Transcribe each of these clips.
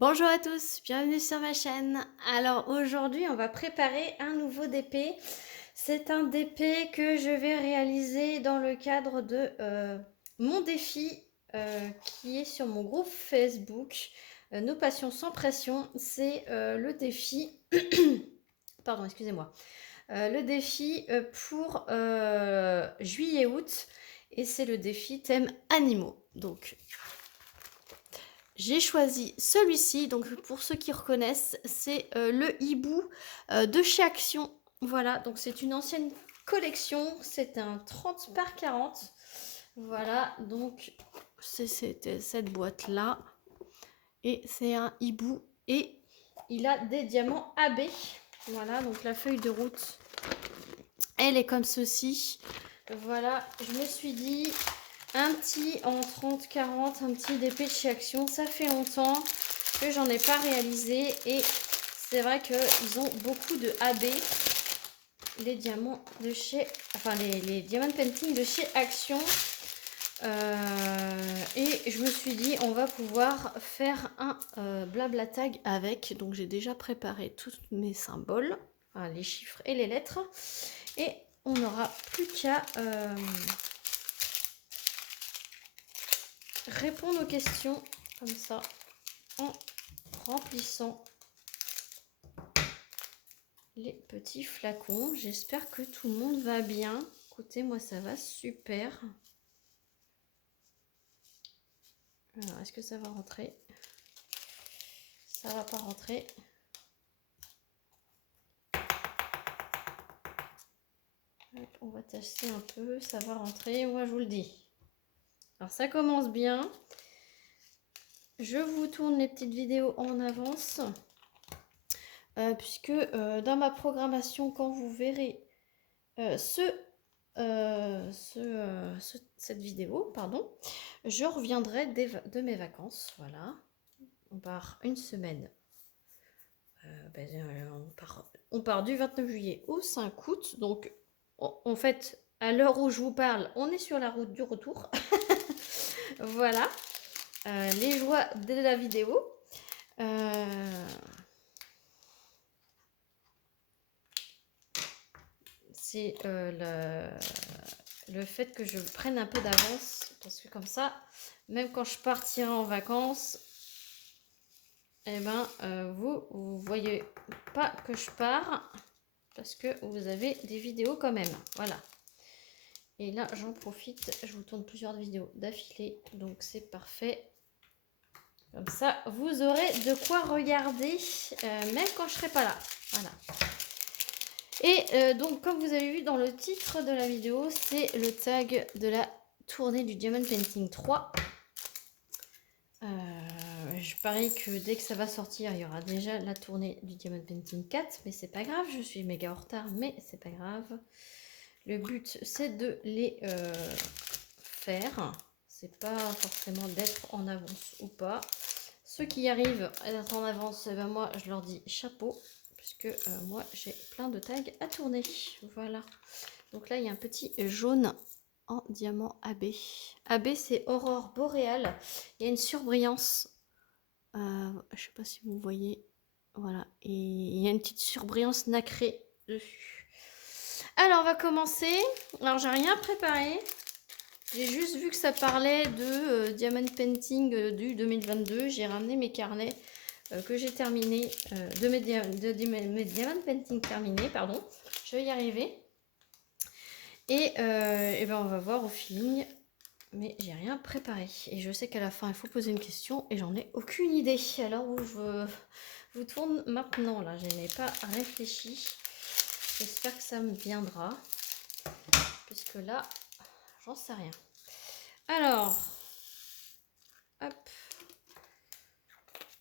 Bonjour à tous, bienvenue sur ma chaîne. Alors aujourd'hui on va préparer un nouveau DP. C'est un DP que je vais réaliser dans le cadre de mon défi qui est sur mon groupe Facebook Nos Passions sans pression. C'est le défi, pardon excusez-moi, le défi pour juillet-août et c'est le défi thème animaux. Donc j'ai choisi celui-ci, donc pour ceux qui reconnaissent, c'est le hibou de chez Action. Voilà, donc c'est une ancienne collection, c'est un 30 par 40. Voilà, donc c'était cette boîte-là. Et c'est un hibou et il a des diamants AB. Voilà, donc la feuille de route, elle est comme ceci. Voilà, je me suis dit, un petit en 30-40, un petit DP de chez Action, ça fait longtemps que j'en ai pas réalisé et c'est vrai qu'ils ont beaucoup de AB, les diamants de chez, enfin les diamant painting de chez Action. Et je me suis dit on va pouvoir faire un blabla tag avec, donc j'ai déjà préparé tous mes symboles, enfin, les chiffres et les lettres, et on n'aura plus qu'à répondre aux questions comme ça en remplissant les petits flacons. J'espère que tout le monde va bien. Écoutez, moi ça va super. Alors, est-ce que ça va rentrer? Ça va pas rentrer. Hop, on va tester un peu, ça va rentrer, moi je vous le dis. Alors ça commence bien. Je vous tourne les petites vidéos en avance. Puisque dans ma programmation, quand vous verrez cette vidéo, pardon, je reviendrai de mes vacances. Voilà, on part une semaine. On part du 29 juillet au 5 août. Donc, en fait, à l'heure où je vous parle, on est sur la route du retour. Voilà, les joies de la vidéo. C'est le fait que je prenne un peu d'avance, parce que comme ça, même quand je partirai en vacances, eh ben, vous voyez pas que je pars, parce que vous avez des vidéos quand même. Voilà. Et là, j'en profite, je vous tourne plusieurs vidéos d'affilée, donc c'est parfait. Comme ça, vous aurez de quoi regarder, même quand je serai pas là. Voilà. Et donc, comme vous avez vu dans le titre de la vidéo, c'est le tag de la tournée du Diamond Painting 3. Je parie que dès que ça va sortir, il y aura déjà la tournée du Diamond Painting 4, mais c'est pas grave, je suis méga en retard, mais c'est pas grave. Le but, c'est de les faire. C'est pas forcément d'être en avance ou pas. Ceux qui arrivent à être en avance, eh ben moi, je leur dis chapeau, puisque moi, j'ai plein de tags à tourner. Voilà. Donc là, il y a un petit jaune en diamant AB. AB, c'est aurore boréale. Il y a une surbrillance. Je sais pas si vous voyez. Voilà. Et il y a une petite surbrillance nacrée dessus. Alors, on va commencer. Alors, j'ai rien préparé. J'ai juste vu que ça parlait de Diamond Painting du 2022. J'ai ramené mes carnets que j'ai terminés, de mes Diamond Painting terminés, pardon. Je vais y arriver. Et ben on va voir au feeling. Mais j'ai rien préparé. Et je sais qu'à la fin, il faut poser une question et j'en ai aucune idée. Alors où je vous tourne maintenant, là. Je n'ai pas réfléchi. J'espère que ça me viendra. Puisque là, j'en sais rien. Alors, hop.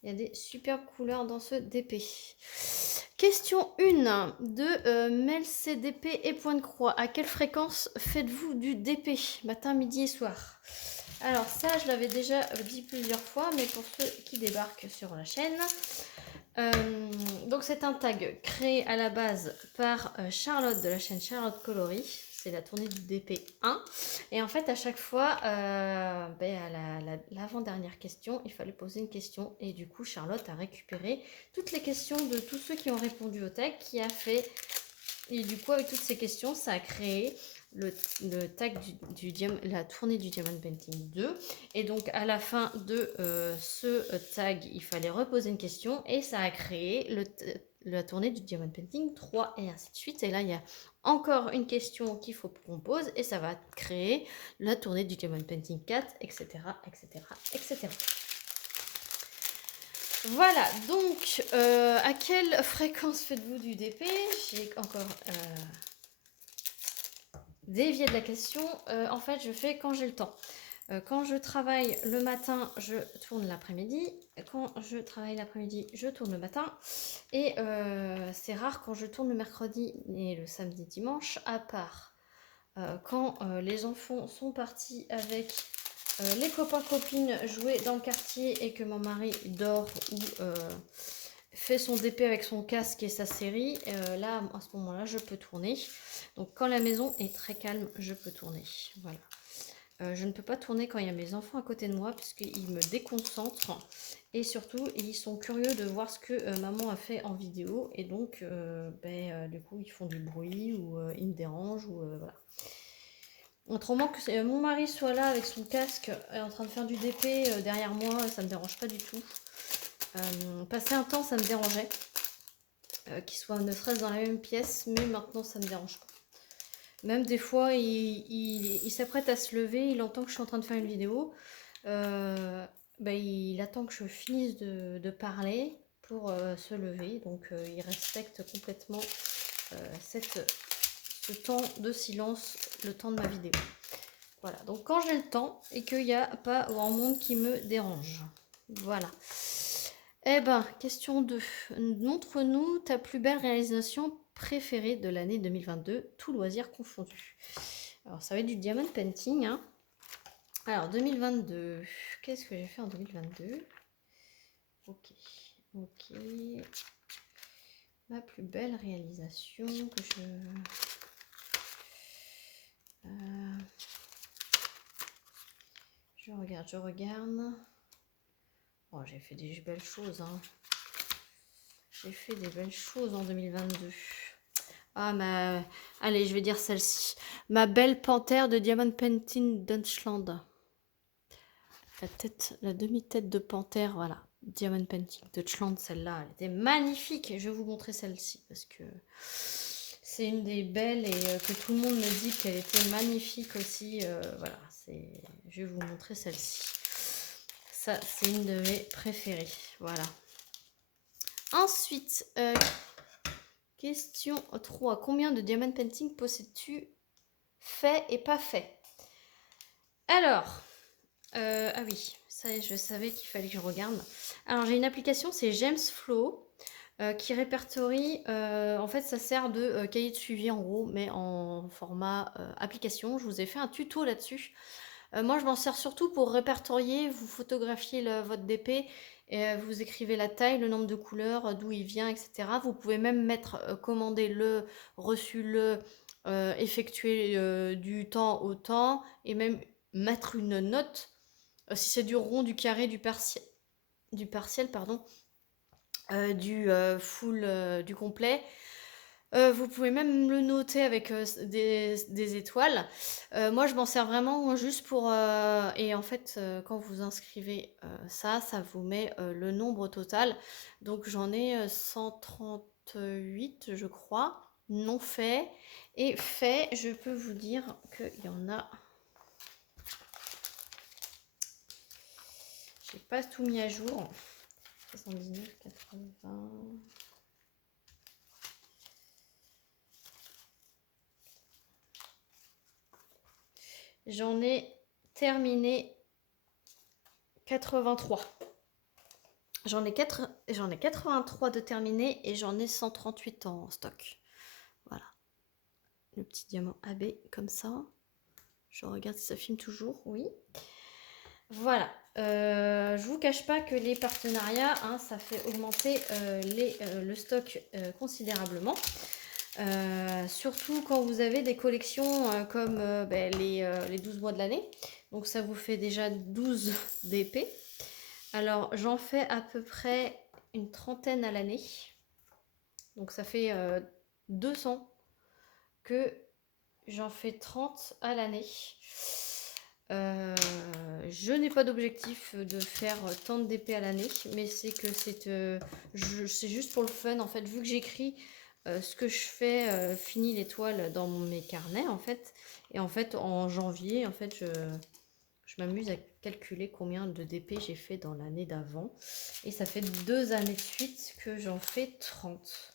Il y a des superbes couleurs dans ce DP. Question 1 de Mel CDP et point de croix. À quelle fréquence faites-vous du DP? Matin, midi et soir. Alors ça, je l'avais déjà dit plusieurs fois, mais pour ceux qui débarquent sur la chaîne. Donc c'est un tag créé à la base par Charlotte de la chaîne Charlotte Coloris. c'est la tournée du DP1. Et en fait, à chaque fois, à l'avant-dernière question, il fallait poser une question. Et du coup, Charlotte a récupéré toutes les questions de tous ceux qui ont répondu au tag, qui a fait... Et du coup, avec toutes ces questions, ça a créé le tag la tournée du Diamond Painting 2. Et donc, à la fin de ce tag, il fallait reposer une question. Et ça a créé la tournée du Diamond Painting 3 et ainsi de suite. Et là, il y a encore une question qu'il faut qu'on pose. Et ça va créer la tournée du Diamond Painting 4, etc., etc., etc. Voilà, donc, à quelle fréquence faites-vous du DP? J'ai encore dévié de la question. En fait, je fais quand j'ai le temps. Quand je travaille le matin, je tourne l'après-midi. Quand je travaille l'après-midi, je tourne le matin. Et c'est rare quand je tourne le mercredi et le samedi dimanche, à part quand les enfants sont partis avec les copains-copines jouer dans le quartier et que mon mari dort ou fait son DP avec son casque et sa série. Là, à ce moment-là, je peux tourner. Donc quand la maison est très calme, je peux tourner. Voilà. Je ne peux pas tourner quand il y a mes enfants à côté de moi puisqu'ils me déconcentrent et surtout ils sont curieux de voir ce que maman a fait en vidéo et donc du coup ils font du bruit ou ils me dérangent ou voilà. Autrement que mon mari soit là avec son casque en train de faire du DP derrière moi, ça me dérange pas du tout. Passer un temps ça me dérangeait qu'il soit ne serait-ce dans la même pièce, mais maintenant ça me dérange pas. Même des fois, il s'apprête à se lever, il entend que je suis en train de faire une vidéo. Il attend que je finisse de parler pour se lever. Donc, il respecte complètement ce temps de silence, le temps de ma vidéo. Voilà, donc quand j'ai le temps et qu'il n'y a pas grand monde qui me dérange. Voilà. Eh ben, question 2. Montre-nous ta plus belle réalisation préférée de l'année 2022, tout loisir confondu. Alors, ça va être du diamond painting. Hein. Alors, 2022. Qu'est-ce que j'ai fait en 2022? Ok. Ma plus belle réalisation que je regarde. Oh, j'ai fait des belles choses. Hein. J'ai fait des belles choses en 2022. Ah, allez, je vais dire celle-ci. Ma belle panthère de Diamond Painting Deutschland. La demi-tête de panthère, voilà. Diamond Painting Deutschland, celle-là, elle était magnifique. Je vais vous montrer celle-ci parce que c'est une des belles et que tout le monde me dit qu'elle était magnifique aussi. Voilà, je vais vous montrer celle-ci. Ça, c'est une de mes préférées. Voilà. Ensuite, question 3. Combien de Diamond Painting possèdes-tu fait et pas fait? Alors, ah oui, ça je savais qu'il fallait que je regarde. Alors, j'ai une application, c'est Gemsflow, qui répertorie, en fait, ça sert de cahier de suivi en gros, mais en format application. Je vous ai fait un tuto là-dessus. Moi, je m'en sers surtout pour répertorier, vous photographiez votre DP, et vous écrivez la taille, le nombre de couleurs, d'où il vient, etc. Vous pouvez même mettre commander-le, reçu-le, effectuer du temps au temps, et même mettre une note, si c'est du rond, du carré, du partiel, pardon, du full, du complet. Vous pouvez même le noter avec des étoiles. Moi, je m'en sers vraiment juste pour... et en fait, quand vous inscrivez ça vous met le nombre total. Donc, j'en ai 138, je crois, non fait. Et fait, je peux vous dire qu'il y en a... J'ai pas tout mis à jour. 79, 80... J'en ai terminé 83. J'en ai 83 de terminés et j'en ai 138 en stock. Voilà. Le petit diamant AB comme ça. Je regarde si ça filme toujours. Oui. Voilà. Je vous cache pas que les partenariats, hein, ça fait augmenter le stock considérablement. Surtout quand vous avez des collections comme les 12 mois de l'année. Donc ça vous fait déjà 12 d'épées. Alors j'en fais à peu près une trentaine à l'année. Donc ça fait 200 que j'en fais 30 à l'année. Je n'ai pas d'objectif de faire tant d'épées à l'année, mais c'est que c'est juste pour le fun en fait, vu que j'écris ce que je fais, fini l'étoile dans mes carnets en fait, et en fait en janvier en fait je m'amuse à calculer combien de d'épées j'ai fait dans l'année d'avant, et ça fait 2 années de suite que j'en fais 30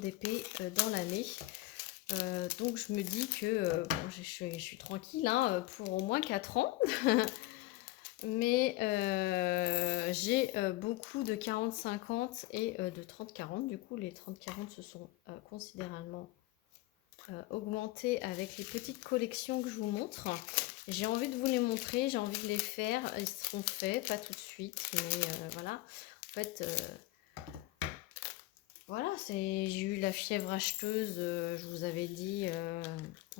d'épées dans l'année. Donc je me dis que bon, je suis tranquille hein, pour au moins 4 ans. Mais j'ai beaucoup de 40-50 et de 30-40. Du coup, les 30-40 se sont considérablement augmentés avec les petites collections que je vous montre. J'ai envie de vous les montrer, j'ai envie de les faire. Ils seront faits, pas tout de suite, mais voilà. En fait, voilà, j'ai eu la fièvre acheteuse, je vous avais dit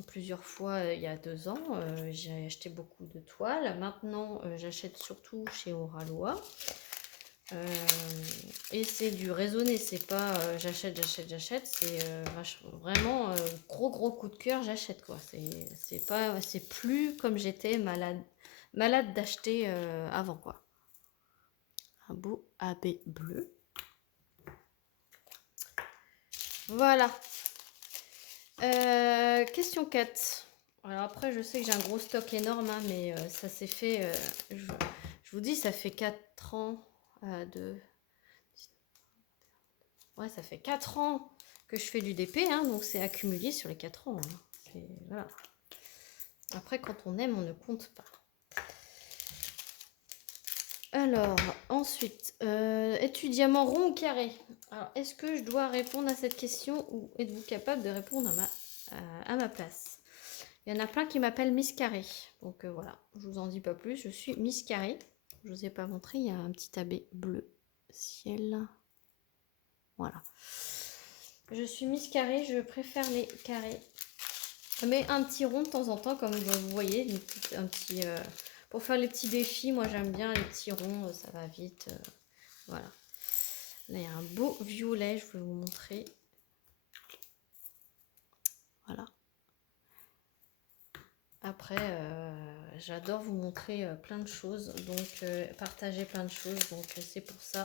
plusieurs fois il y a 2 ans. J'ai acheté beaucoup de toiles. Maintenant, j'achète surtout chez Oralois. Et c'est du raisonné, c'est pas j'achète, c'est vraiment gros coup de cœur, j'achète quoi. C'est plus comme j'étais malade d'acheter avant quoi. Un beau AB bleu. Voilà. Question 4. Alors après, je sais que j'ai un gros stock énorme, hein, mais ça s'est fait... je vous dis, ça fait 4 ans Ouais, ça fait 4 ans que je fais du DP, hein, donc c'est accumulé sur les 4 ans. Hein. Voilà. Après, quand on aime, on ne compte pas. Alors, ensuite, es-tu diamant rond ou carré? Alors, est-ce que je dois répondre à cette question ou êtes-vous capable de répondre à ma place? Il y en a plein qui m'appellent Miss Carré. Donc voilà, je vous en dis pas plus, je suis Miss Carré. Je vous ai pas montré, il y a un petit AB bleu ciel. Voilà. Je suis Miss Carré, je préfère les carrés. Mais un petit rond de temps en temps, comme vous voyez, pour faire les petits défis, moi j'aime bien les petits ronds, ça va vite. Voilà. Là, il y a un beau violet, je vais vous montrer. Voilà. Après, j'adore vous montrer plein de choses, donc partager plein de choses. Donc c'est pour ça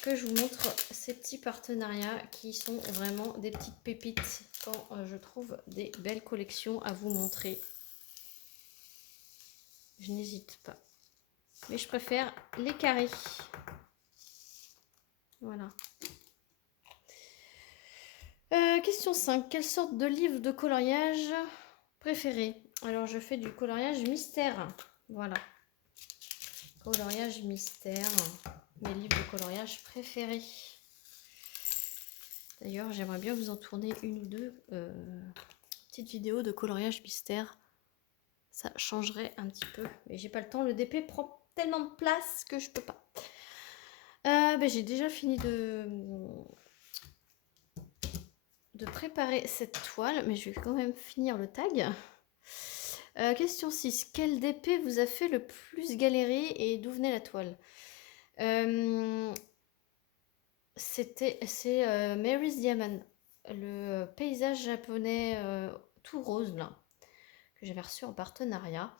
que je vous montre ces petits partenariats qui sont vraiment des petites pépites quand je trouve des belles collections à vous montrer. Je n'hésite pas. Mais je préfère les carrés. Voilà. Question 5. Quelle sorte de livre de coloriage préféré? Alors, je fais du coloriage mystère. Voilà. Coloriage mystère. Mes livres de coloriage préférés. D'ailleurs, j'aimerais bien vous en tourner une ou deux petites vidéos de coloriage mystère. Ça changerait un petit peu. Mais j'ai pas le temps. Le DP prend tellement de place que je peux pas. J'ai déjà fini de préparer cette toile, mais je vais quand même finir le tag. Question 6. Quel DP vous a fait le plus galérer et d'où venait la toile? C'est Mary's Diamond, le paysage japonais tout rose là, que j'avais reçu en partenariat.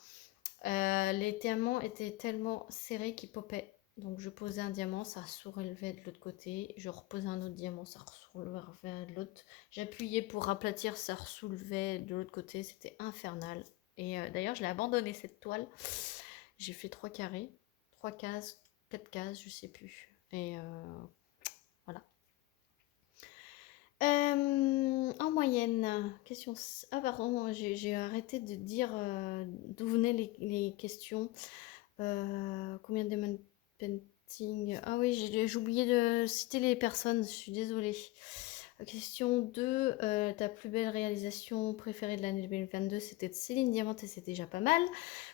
Les diamants étaient tellement serrés qu'ils popaient. Donc je posais un diamant, ça soulevait de l'autre côté. Je reposais un autre diamant, ça soulevait de l'autre. J'appuyais pour aplatir, ça soulevait de l'autre côté. C'était infernal. Et d'ailleurs, je l'ai abandonné cette toile. J'ai fait 3 carrés, 3 cases, 4 cases, je sais plus. Et voilà. En moyenne, question... Ah pardon, j'ai arrêté de dire d'où venaient les questions. Combien de diamond painting? Ah oui, j'ai oublié de citer les personnes, je suis désolée. Question 2, ta plus belle réalisation préférée de l'année 2022, c'était de Céline Diamant et c'est déjà pas mal.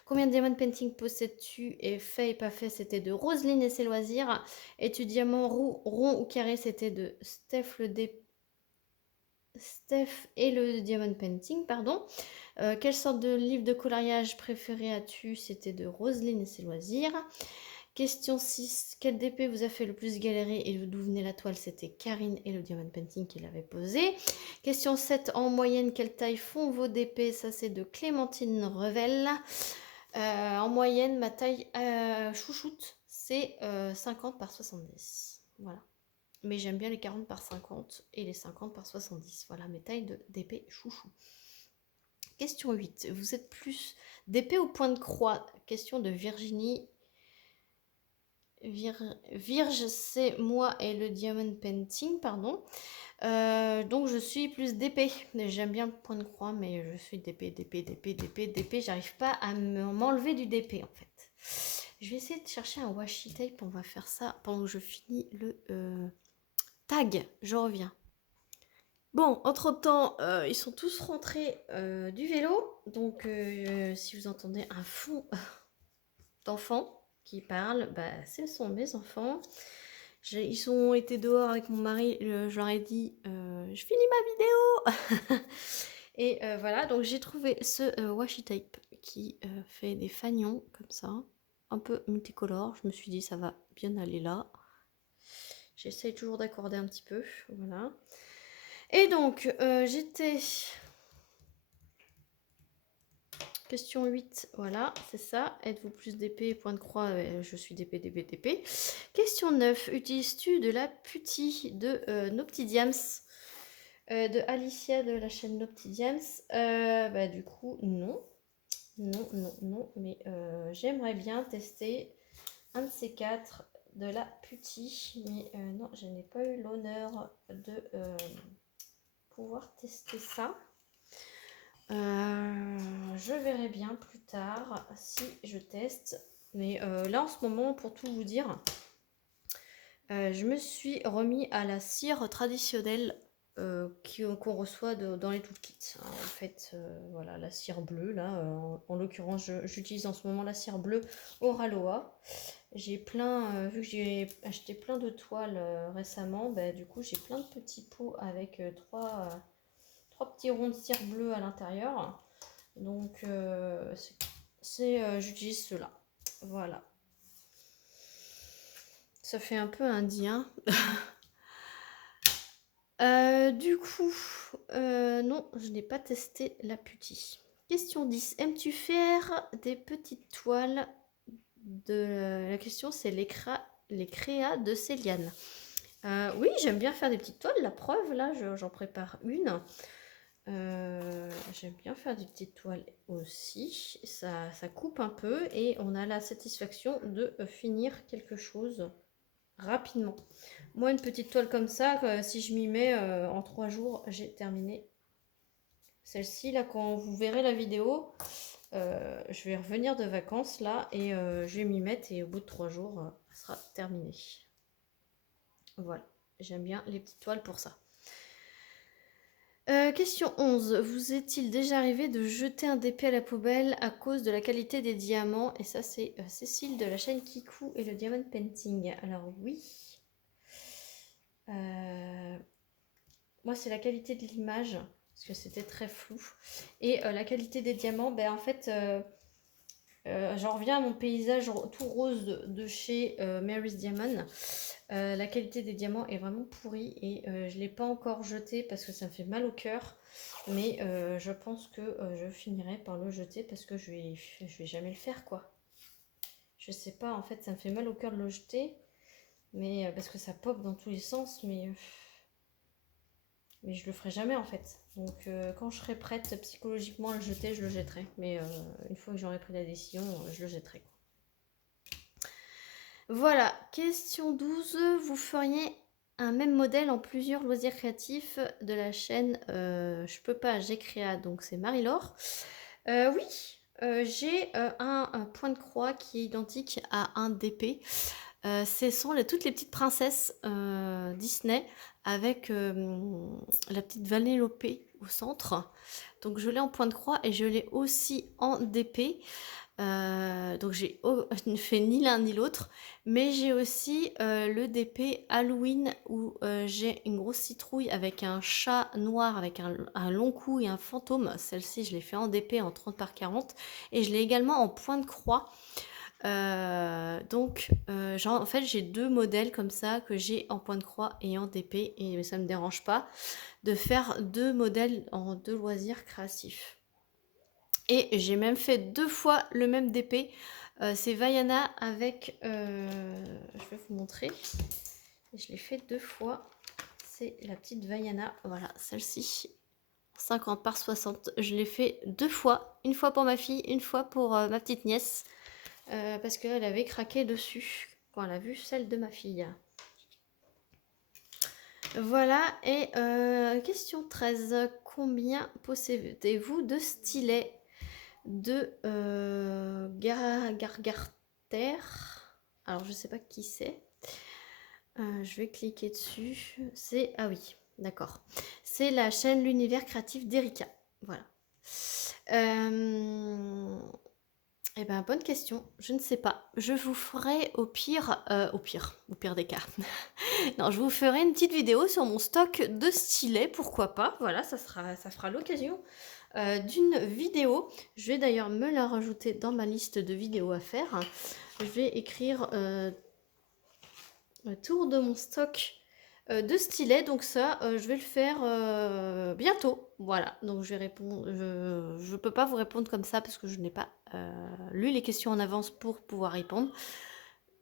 Combien de diamant painting possèdes-tu et fait et pas fait, c'était de Roselyne et ses loisirs. Es-tu diamant rond ou carré, c'était de Steph et le diamond painting, pardon. Quelle sorte de livre de coloriage préféré as-tu? C'était de Roselyne et ses loisirs. Question 6. Quel DP vous a fait le plus galérer et d'où venait la toile? C'était Karine et le diamond painting qui l'avait posé. Question 7. En moyenne, quelle taille font vos DP? Ça, c'est de Clémentine Revel. En moyenne, ma taille chouchoute, c'est 50 par 70. Voilà. Mais j'aime bien les 40 par 50 et les 50 par 70. Voilà mes tailles d'épée chouchou. Question 8. Vous êtes plus d'épée au point de croix? Question de Virginie. Virge, c'est moi et le diamond painting, pardon. Donc je suis plus d'épée. J'aime bien le point de croix, mais je suis d'épée. J'arrive pas à m'enlever du d'épée en fait. Je vais essayer de chercher un washi tape. On va faire ça pendant que je finis le tag. Je reviens. Bon, entre-temps, ils sont tous rentrés du vélo. Donc si vous entendez un fond d'enfants qui parlent, bah, ce sont mes enfants. Ils ont été dehors avec mon mari, je leur ai dit je finis ma vidéo. Et voilà, donc j'ai trouvé ce washi tape qui fait des fanions comme ça, un peu multicolore. Je me suis dit ça va bien aller là. J'essaye toujours d'accorder un petit peu, voilà. Et donc j'étais... Question 8, voilà, c'est ça. Êtes-vous plus d'épée, point de croix? Je suis d'épée. Question 9, utilises-tu de la putty de Noptidiams, de Alicia de la chaîne Noptidiams? Bah, du coup, non. Non, mais j'aimerais bien tester un de ces quatre de la putty. Mais non, je n'ai pas eu l'honneur de pouvoir tester ça. Je verrai bien plus tard si je teste. Mais là en ce moment, pour tout vous dire, je me suis remis à la cire traditionnelle qu'on reçoit dans les toolkits. En fait, voilà, la cire bleue, là, en l'occurrence, j'utilise en ce moment la cire bleue Oraloa. J'ai plein, vu que j'ai acheté plein de toiles récemment, bah, du coup j'ai plein de petits pots avec trois petits ronds de cire bleue à l'intérieur. Donc j'utilise cela. Voilà. Ça fait un peu indien. Du coup, non, je n'ai pas testé la putty. Question 10. Aimes-tu faire des petites toiles La question, c'est les créas de Céliane. Oui, j'aime bien faire des petites toiles. La preuve, là, j'en prépare une. J'aime bien faire des petites toiles aussi. Ça coupe un peu et on a la satisfaction de finir quelque chose rapidement. Moi, une petite toile comme ça, si je m'y mets en 3 jours, j'ai terminé. Celle-ci, là, quand vous verrez la vidéo, je vais revenir de vacances là et je vais m'y mettre et au bout de 3 jours, ça sera terminé. Voilà, j'aime bien les petites toiles pour ça. Question 11. Vous est-il déjà arrivé de jeter un DP à la poubelle à cause de la qualité des diamants? Et ça, c'est Cécile de la chaîne Kikou et le Diamond Painting. Alors oui. Moi, c'est la qualité de l'image, parce que c'était très flou. Et la qualité des diamants, ben en fait, j'en reviens à mon paysage tout rose de chez Mary's Diamond. La qualité des diamants est vraiment pourrie et je ne l'ai pas encore jeté parce que ça me fait mal au cœur. Mais je pense que je finirai par le jeter parce que je vais jamais le faire, quoi. Je sais pas, en fait, ça me fait mal au cœur de le jeter. Mais parce que ça pop dans tous les sens, mais je le ferai jamais en fait. Donc quand je serai prête psychologiquement à le jeter, je le jetterai. Mais une fois que j'aurai pris la décision, je le jetterai. Voilà, question 12. Vous feriez un même modèle en plusieurs loisirs créatifs de la chaîne Je peux pas, j'ai créa, donc c'est Marie-Laure. Oui, j'ai un point de croix qui est identique à un DP. Ce sont toutes les petites princesses Disney avec la petite Vanellope au centre. Donc je l'ai en point de croix et je l'ai aussi en DP. Donc j'ai fait ni l'un ni l'autre, mais j'ai aussi le DP Halloween où j'ai une grosse citrouille avec un chat noir avec un long cou et un fantôme. Celle-ci je l'ai fait en DP en 30 par 40 et je l'ai également en point de croix. Donc en fait j'ai 2 modèles comme ça que j'ai en point de croix et en DP et ça me dérange pas de faire 2 modèles en 2 loisirs créatifs. Et j'ai même fait 2 fois le même DP. C'est Vaiana avec... je vais vous montrer. Je l'ai fait 2 fois. C'est la petite Vaiana. Voilà, celle-ci. 50 par 60. Je l'ai fait 2 fois. Une fois pour ma fille, une fois pour ma petite nièce. Parce qu'elle avait craqué dessus quand elle a vu celle de ma fille. Voilà, et question 13. Combien possédez-vous de stylets de Gargarter? Alors, je sais pas qui c'est. Je vais cliquer dessus. C'est... Ah oui, d'accord. C'est la chaîne L'Univers Créatif d'Erika. Voilà. Eh ben, bonne question. Je ne sais pas. Je vous ferai au pire des cas. Non, je vous ferai une petite vidéo sur mon stock de stylets, pourquoi pas. Voilà, ça fera l'occasion d'une vidéo. Je vais d'ailleurs me la rajouter dans ma liste de vidéos à faire. Je vais écrire le tour de mon stock de stylets. Donc ça, je vais le faire bientôt. Voilà, donc je vais répondre. Je peux pas vous répondre comme ça parce que je n'ai pas lu les questions en avance pour pouvoir répondre.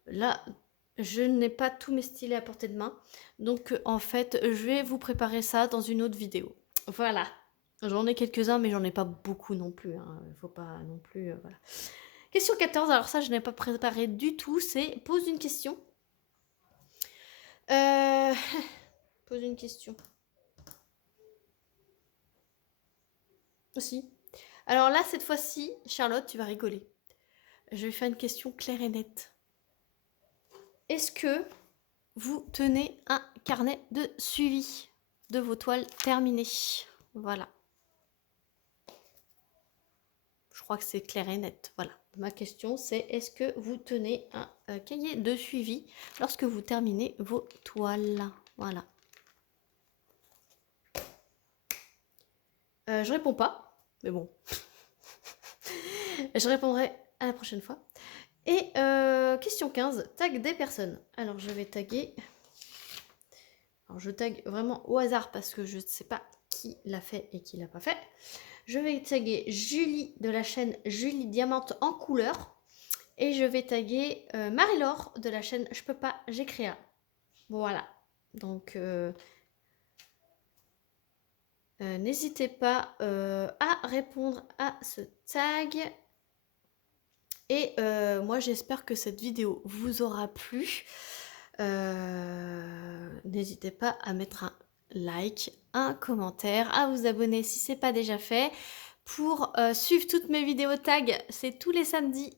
Là, je n'ai pas tous mes stylets à portée de main. Donc en fait, je vais vous préparer ça dans une autre vidéo. Voilà. J'en ai quelques-uns, mais j'en ai pas beaucoup non plus. Il faut pas non plus... voilà. Question 14, alors ça, je n'ai pas préparé du tout. C'est pose une question. Pose une question. Aussi. Alors là, cette fois-ci, Charlotte, tu vas rigoler. Je vais faire une question claire et nette. Est-ce que vous tenez un carnet de suivi de vos toiles terminées? Voilà. Je crois que c'est clair et net. Voilà. Ma question, c'est est-ce que vous tenez un cahier de suivi lorsque vous terminez vos toiles? Voilà. Je réponds pas, mais bon. Je répondrai à la prochaine fois. Et question 15, tag des personnes. Alors je vais taguer. Alors je tag vraiment au hasard parce que je ne sais pas qui l'a fait et qui l'a pas fait. Je vais taguer Julie de la chaîne Julie Diamante en couleur. Et je vais taguer Marie-Laure de la chaîne Je peux pas, j'ai créa. Voilà. Donc n'hésitez pas à répondre à ce tag. Et moi j'espère que cette vidéo vous aura plu. N'hésitez pas à mettre un like, un commentaire, à vous abonner si ce n'est pas déjà fait. Pour suivre toutes mes vidéos tag, c'est tous les samedis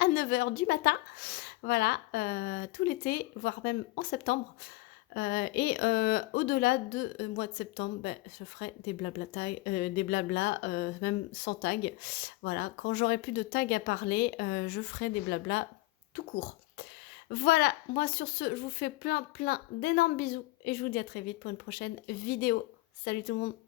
à 9 h du matin. Voilà, tout l'été, voire même en septembre. Et au-delà de mois de septembre, ben, je ferai des blabla même sans tag. Voilà, quand j'aurai plus de tag à parler, je ferai des blabla tout court. Voilà, moi sur ce, je vous fais plein d'énormes bisous et je vous dis à très vite pour une prochaine vidéo. Salut tout le monde!